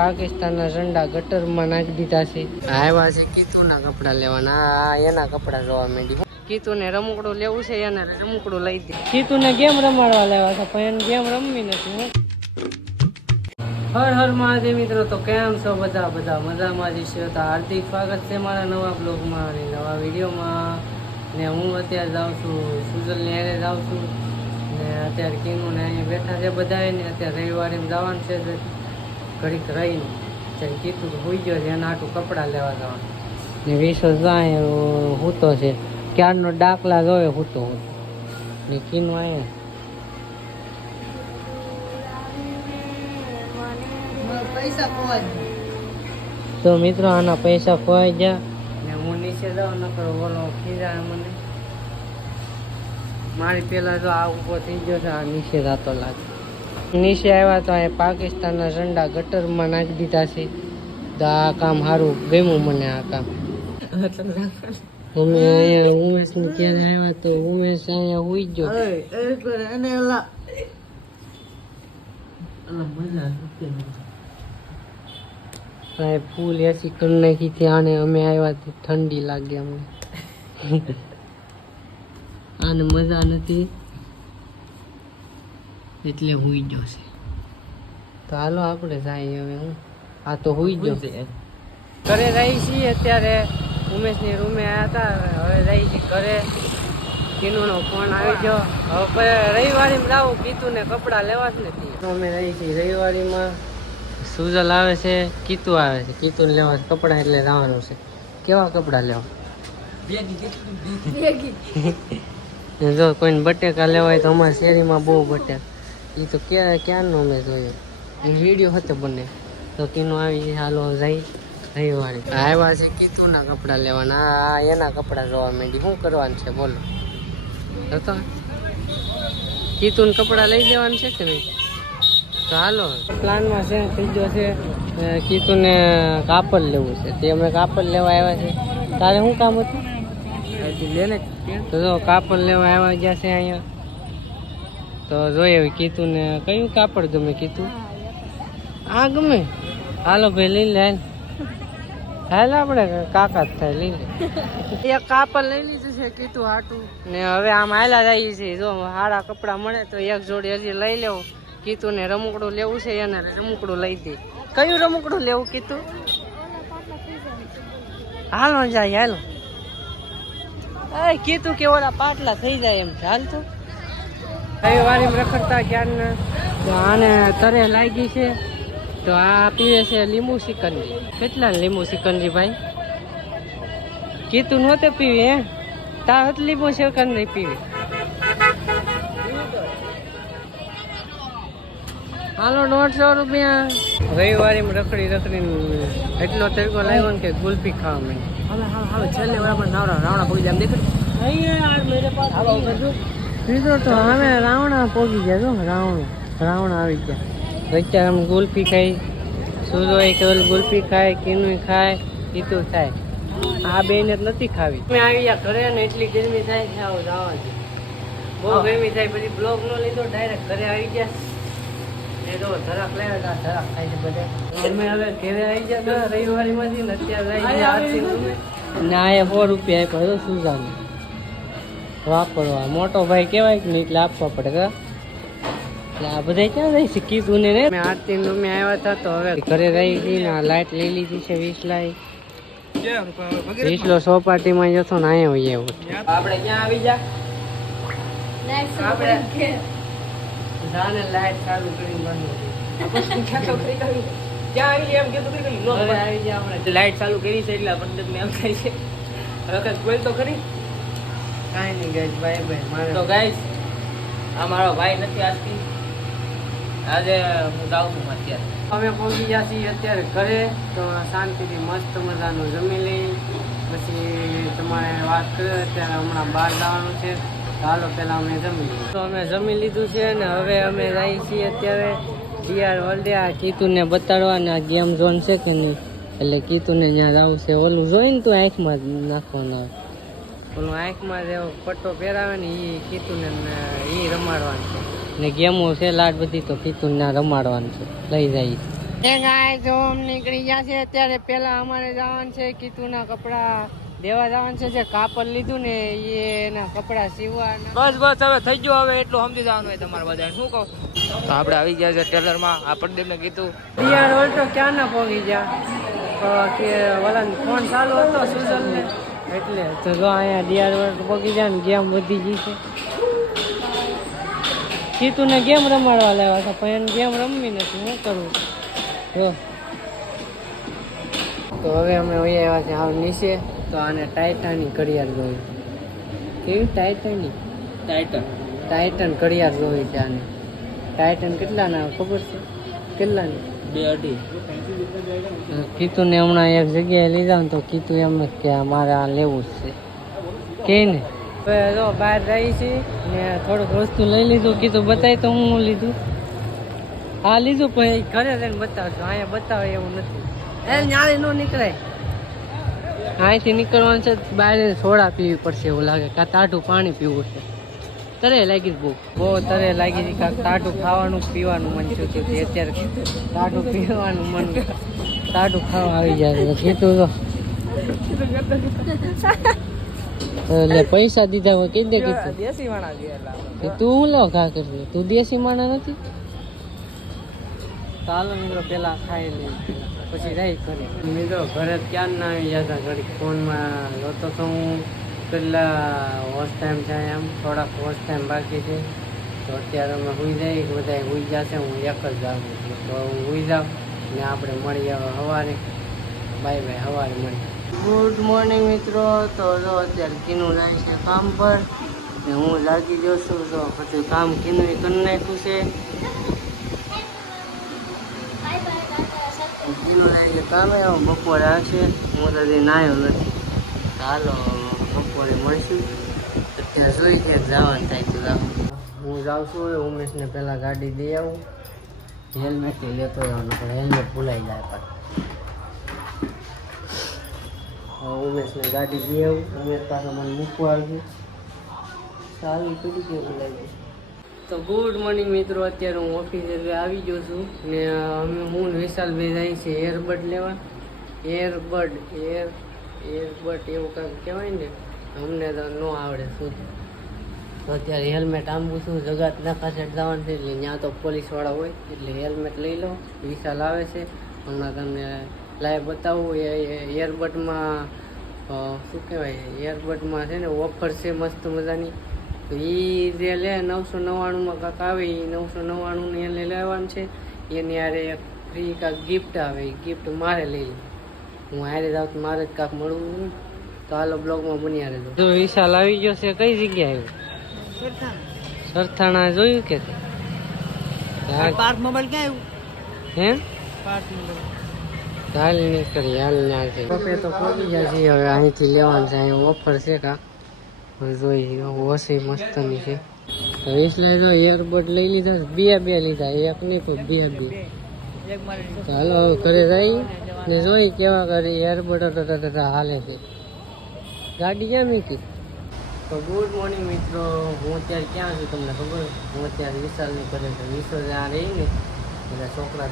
પાકિસ્તાનના ઝંડા ગટરમાં નાખી દીધા છે. આવ્યા છે કીતુના કપડા લેવાના. આ એના કપડા જોવા માંડી. કીતુને રમકડું લેવું છે, એને રમકડું લઈ દે. કીતુને ગેમ રમાડવા લેવા છે પણ એને ગેમ રમવી નથી. હર હર મહાદેવ મિત્રો. તો કેમ છો બધા મજામાં જ છે. તો હાર્દિક સ્વાગત છે મારા નવા બ્લોગમાં અને નવા વિડીયોમાં. ને હું અત્યારે જાઉં છું સુજલની હારે જાઉં છું ને અત્યારે કીનું ને અહીંયા બેઠા છે બધા. ને અત્યારે રવિવારે જવાનું છે ઘડીક રહીને. અત્યારે કીધું તો હોઈ ગયો છે એના આટલું કપડાં લેવા જવાનું. ને વિશ્વ જાય હૂતો છે ક્યારનો ડાકલા જોવે હૂતો ને કીનું અહીંયા પૈસા ખોવાઈ. તો મિત્રો આના પૈસા ખોવાઈ ગયા ને હું નીચે જાઉં નકર બોલો ખીજા મને. મારી પેલા જો આ ઉભો થઈ ગયો છે, આ નીચે જતો લાગે. નીચે આવ્યા તો આ પાકિસ્તાનના ઝંડા ગટરમાં નાખી દીધા છે. તો આ કામ સારું ગમ્યું મને. આ કામ અમે અહીંયા ઉમેશની ક્યારે આવ્યા તો ઉમેશ અહીંયા હુઈ ગયો. ફૂલ એસી કરી નાખી હતી આને. અમે આવ્યા ઠંડી લાગે અમને. આને મજા નથી એટલે હુઈ ગયો છે. તો હાલો આપણે જાય હવે. હું આ તો હુઈ ગયો છે. ઘરે રહી છીએ અત્યારે. ઉમેશની રૂમે આવ્યા હતા, હવે રહી છીએ ઘરે. કીનુનો ફોન આવી ગયો. હવે રવિવારીમાં જાવું કીધું ને કપડાં લેવા જ નથી. અમે રહી છીએ રવિવારીમાં. સુજલ આવે છે, કીતુ આવે છે. કીતુને લેવા કપડાં એટલે જવાનું છે. કેવા કપડાં લેવા? જો કોઈને બટેકા લેવાય તો અમારી શેરીમાં બહુ બટેકા. એ તો ક્યારનો અમે જોયું એ વિડીયો હતો બને. તો કીનું આવી હાલો જાય રવિવારે. આવ્યા છે કીતુના કપડાં લેવાના. આ એના કપડાં જોવા માંડી. શું કરવાનું છે બોલો? તો કીતુને કપડાં લઈ દેવાનું છે કે નહીં? તો હાલો પ્લાનમાં છે થઈ ગયો છે. કીતુને કાપડ લેવું છે તે અમે કાપડ લેવા આવ્યા છે. તારે શું કામ હતું? તો જો કાપડ લેવા આવ્યા ગયા છે અહીંયા. તો જોઈએ કીતુને કયું કાપડ ગમે. કીધું આ ગમે. હાલો ભાઈ લઈ લે. હાલ આપણે કાકા જ થાય લઈ લે. એક કાપડ લઈ લીધું છે કીધું હાટું ને હવે આમ હાલા જાય છે. જો સારા કપડાં મળે તો એક જોડી હજી લઈ લેવું. કીધું ને રમકડું લેવું છે એને રમકડું લઈ દે. કયું રમકડું લેવું કીધું? હાલો જાય હાલો. કીધું કે ઓલા પાટલા થઈ જાય એમ છે. હાલ તો રવિવારે રખડતા ક્યારના. તો આને તરે લાગી છે તો આ પીવે છે લીંબુ સિકંજી. કેટલા લીંબુ સિકંજી ભાઈ? કીધું નહોતે પીવી હે? તાર લીંબુ સિકંજી પીવી. હાલો 150 રૂપિયા. રવિવારે રખડીને એટલો તરીકો લાવ્યો ને કે ગુલ્ફી ખાવા માંડી. છેલ્લે રાવણા પોગી જાય મિત્રો. તો અમે રાવણા પોગી ગયા. જો રાવણા આવી ગયા. અત્યારે અમે ગુલ્ફી ખાઈ. સુજો એ કેવલ ગુલ્ફી ખાય, કીનું ખાય, કીધું થાય. આ બેને જ નથી ખાવી. અમે આવી ગયા ઘરે ને એટલી ગરમી થાય છે. આવું જવા છે બહુ ગરમી થાય. પછી બ્લોગ નો લીધો ડાયરેક્ટ ઘરે આવી ગયા. ધરાક લાવ્યા ધરાક ખાય છે બધા. અમે હવે ઘરે આવી ગયા રવિવારી માંથી ને અત્યારે ને આ 100 રૂપિયા આપ્યા સુજાને વાપરવા. મોટો ભાઈ કેવાય કે નહીં એટલે આપવા પડે. એટલે આ બધા ક્યાં જાય છે કીધું ને. મેં આરતી રૂમે આવ્યા હતા તો હવે ઘરે રહી હતી ને લાઈટ લઈ લીધી છે 20 લાઈ. 20 સોપાટીમાં જતો ને અહીંયા હોય એવું. આપણે ક્યાં આવી જા? આપણે જાને લાઈટ ચાલુ કરીને બંધ લાઈટ ચાલુ કરી છે એટલે પંડિત એમ થાય છે. હવે કઈ બોલ તો ખરી. કાંઈ નહીં ગાઈસ. Bye bye. મારે તો ગાઈસ આ મારો ભાઈ નથી આજથી. આજે હું જાઉં છું અત્યારે. અમે પહોંચી ગયા છીએ અત્યારે ઘરે. તો શાંતિથી મસ્ત મજાનું જમી લઈ પછી તમારે વાત કરીએ. અત્યારે હમણાં બહાર જવાનું છે. હાલો પેલા અમે જમી લીધું. તો અમે જમી લીધું છે ને હવે અમે જઈએ છીએ અત્યારે ડીઆર વર્લ્ડે. આ કીતુને બતાડવા ને આ ગેમ ઝોન છે કે નહીં એટલે કીતુને જ્યાં જવું છે. ઓલું જોઈને તું આંખમાં નાખવાનું આવે. ઓલું આંખમાં જે પટ્ટો પહેરાવે ને એ કીતુને એ રમાડવાનું છે. ને ગેમો છે લાડ બધી તો કીતુને રમાડવાનું છે. લઈ જાય જો નીકળી ગયા છે અત્યારે. પેલા અમારે જવાનું છે કીતુના કપડા દેવા જવાનું છે. જે કાપડ લીધું ને એના કપડા સીવવાના. બસ હવે થઈ ગયો. હવે એટલું સમજી જવાનું હોય તમારે બધા. શું કહો? તો આપણે આવી ગયા છે ટેલરમાં. આ પ્રદીપને કીધું યાર ઓલટો ક્યાં ના પહોંચી ગયા કે ઓલા ફોન ચાલુ હતો સુજલ ને એટલે તો જો અહીંયા ડીઆર વર્લ્ડ પહોંચી જાય ને ગેમ વધી ગઈ છે. કીતુને ગેમ રમાડવા લાવ્યા હતા પણ એને ગેમ રમવી નથી. શું કરવું? જો તો હવે અમે આવ્યા છે હાવ નીચે. તો આને ટાઇટાની ઘડિયાળ જોઈ. કેવી ટાઇટાની? ટાઇટન ઘડિયાળ જોઈ છે આને. ટાઇટન કેટલાના ખબર છે? કેટલાની? 2.5. કીતુને હમણાં એક જગ્યાએ લીધા ને તો કીધું એમ કે મારે આ લેવું જ છે કે ને. હવે જો બહાર જઈ છીએ ને થોડુંક વસ્તુ લઈ લીધું. કીધું બતાવી તો હું લીધું. હા લીધું પણ ઘરે જઈને બતાવજો. અહીંયા બતાવે એવું નથી. એ ન્યાળી ન નીકળાય. અહીંથી નીકળવાનું છે બહાર સોડા પીવી પડશે એવું લાગે. કાં ટાઢું પાણી પીવું છે. તરે લાગી બહુ તરે લાગી હતી. કાંક ટાઢું ખાવાનું પીવાનું મન થયું હતું. અત્યારે ટાઢું પીવાનું મન, ટાઢું ખાવા આવી જાય. કીધું તો એટલે પૈસા દીધા હોય કીધે કીધું દેશી વાળા તું હું લો ખા કરશે. તું દેશી માણા નથી. ચાલો મિત્રો પેલા ખાઈ લઈ પછી રહી કરી. મિત્રો ઘરે ક્યાં ના આવી જતા. ઘડી ફોનમાં જોતો તો હું કેટલા વોચ ટાઈમ થાય. એમ થોડાક વોચ ટાઈમ બાકી છે. તો અત્યારે અમે સુઈ જાય બધા સુઈ જશે. હું એક જ જાગું છું. તો હું સુઈ જાઉં ને આપણે મળીએ સવારે. Bye bye. સવારે મળીએ. ગુડ મોર્નિંગ મિત્રો. તો જો અત્યારે કીનું જાય છે કામ પર ને હું લાગી ગયો છું. તો પછી કામ કીનું કરી નાખ્યું છે. કીનું લાગે કામે બપોરે આવશે. હું તો નાયો નથી. ચાલો બપોરે મળશું. અત્યારે જોઈ કે જવાનું થાય તો જાઉં. હું જાઉં છું. ઉમેશને પહેલાં ગાડી દઈ આવું. હેલ્મેટ લેતો જવાનું પણ હેલ્મેટ ભૂલાઈ જાય. પણ ઉમેશને ગાડી દઈ આવું. ઉમેશ પાસે મને મૂકવા આવ્યું. સારી કરી કેવું લાગ્યું. તો ગુડ મોર્નિંગ મિત્રો. અત્યારે હું ઓફિસે આવી ગયો છું ને અમે હું વિશાલભાઈ જાય છે એરબડ લેવા. એરબડ એવું કાંઈક કહેવાય ને. અમને તો ન આવડે શું. તો અત્યારે હેલ્મેટ આંબું છું. જગાત નાકા સાઈડ જવાનું છે એટલે ત્યાં તો પોલીસવાળા હોય એટલે હેલ્મેટ લઈ લો. વિશાલ આવે છે હમણાં તમને લાઈવ બતાવું. એરબડમાં શું કહેવાય, એરબડમાં છે ને ઓફર છે મસ્ત મજાની. તો એ જે લે 999માં કાંક આવે એ 999 એને લેવાનું છે. એની હારે એક ફ્રી કાંક ગિફ્ટ આવે. એ ગિફ્ટ મારે લઈ લે. હું હારે જાઉં તો મારે જ કાંક મળવું. તો હાલો બ્લોગમાં બન્યા રહેજો. જો વિશાલ આવી ગયો છે. કઈ જગ્યાએ આવ્યું? સરથાણા જોયું કે પાર્ક મોબાઈલ ક્યાં આવ્યું? હે પાર્ક મોબાઈલ હાલ નીકળી. હાલ ના છે તો પહોંચી જાય છે. હવે અહીંથી લેવાનું છે. અહીં ઓફર છે કા જોઈ ઓછી મસ્તની છે. તો એટલે જો એરબડ લઈ લીધા. બે લીધા. એક નહીં તો બે. ચાલો હવે ઘરે જઈ ને જોઈ કેવા કરી એરબડ હાલે છે. ગાડી ક્યાં મૂકી? તો ગુડ મોર્નિંગ મિત્રો. હું અત્યારે ક્યાં છું તમને ખબર? હું અત્યારે વિશાલની ઘરે છું. વિશાલ જ્યાં રહી ને એટલે છોકરા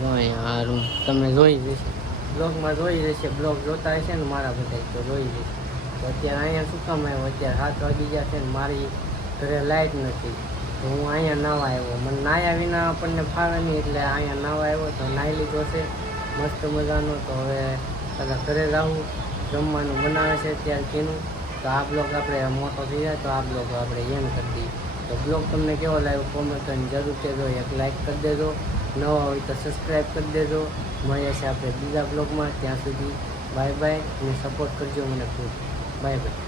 જોઈ આ રૂમ તમને જોઈ જશે. બ્લોગમાં જોઈ જશે. બ્લોગ જોતા હશે ને મારા બધા તો જોઈ જશે. તો અત્યારે અહીંયા શું કામ આવ્યો? અત્યારે 7 વાગી ગયા છે ને મારી ઘરે લાઇટ નથી. તો હું અહીંયા નાવા આવ્યો. મને નાયા વિના આપણને ફાવે નહીં એટલે અહીંયા નાવા આવ્યો. તો નાહી લીધો છે મસ્ત મજાનો. તો હવે કદાચ ઘરે જાઉં. જમવાનું બનાવે છે અત્યારે કીનું. તો આ બ્લોગ આપણે મોટો થઈ જાય તો આ બ્લોગ આપણે એમ કરી દઈએ. તો બ્લોગ તમને કેવો લાગ્યો કોમેન્ટ કરીને જરૂર કહેજો. એક લાઇક કરી દેજો. નવા હોય તો સબસ્ક્રાઈબ કરી દેજો. મળીએ છીએ આપણે બીજા બ્લોગમાં. ત્યાં સુધી બાય બાય અને સપોર્ટ કરજો મને ખૂબ. Bye bye.